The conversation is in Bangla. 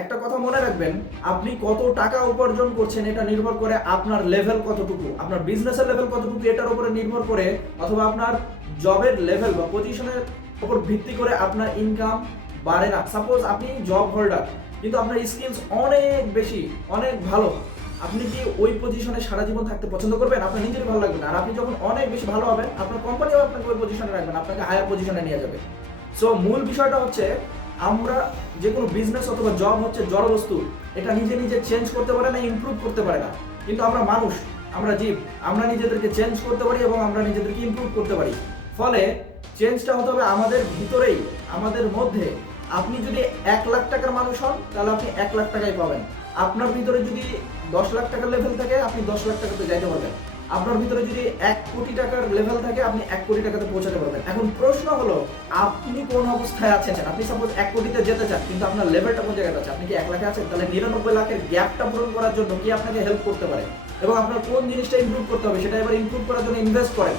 একটা কথা মনে রাখবেন, আপনি কত টাকা উপার্জন করছেন এটা নির্ভর করে আপনার লেভেল কতটুকু, আপনার বিজনেসের লেভেল কতটুকু এটার উপরে নির্ভর করে, অথবা আপনার জবের লেভেল বা পজিশনের উপর ভিত্তি করে আপনার ইনকাম বাড়ে না। সাপোজ আপনি জব হোল্ডার কিন্তু আপনার স্কিলস অনেক বেশি, অনেক ভালো, আপনি কি ওই পজিশনে সারা জীবন থাকতে পছন্দ করবেন? আপনার নিজেরই ভালো লাগবে না। আর আপনি যখন অনেক বেশি ভালো হবেন, আপনার কোম্পানিও আপনাকে ওই পজিশনে রাখবেন, আপনাকে হায়ার পজিশনে নিয়ে যাবে। সো মূল বিষয়টা হচ্ছে, আমরা যে কোনো বিজনেস অথবা জব হচ্ছে জড় বস্তু, এটা নিজে নিজে চেঞ্জ করতে পারে না, ইমপ্রুভ করতে পারে না। কিন্তু আমরা মানুষ, আমরা জীব, আমরা নিজেদেরকে চেঞ্জ করতে পারি এবং আমরা নিজেদেরকে ইমপ্রুভ করতে পারি। ফলে চেঞ্জটা হতে হবে আমাদের ভিতরেই, আমাদের মধ্যে। আপনি যদি 1,00,000 টাকার মানুষ হন তাহলে আপনি 1,00,000 টাকাই পাবেন। আপনার ভিতরে যদি 10,00,000 টাকার লেভেল থাকে আপনি 10,00,000 টাকাতে যাইতে পারবেন। আপনার ভিতরে যদি 1,00,00,000 টাকার লেভেল থাকে আপনি 1,00,00,000 টাকাতে পৌঁছাতে পারবেন। এখন প্রশ্ন হলো, আপনি কোন অবস্থায় আছেন? আপনি সাপোজ 1,00,00,000-তে যেতে চান, কিন্তু আপনার লেভেলটা কোন জায়গায় আছে? আপনি কি 1,00,000-এ আছেন? তাহলে 99,00,000-এর গ্যাপটা পূরণ করার জন্য কি আপনাকে হেল্প করতে পারে এবং আপনার কোন জিনিসটা ইমপ্রুভ করতে হবে সেটা এবার ইমপ্রুভ করার জন্য ইনভেস্ট করেন।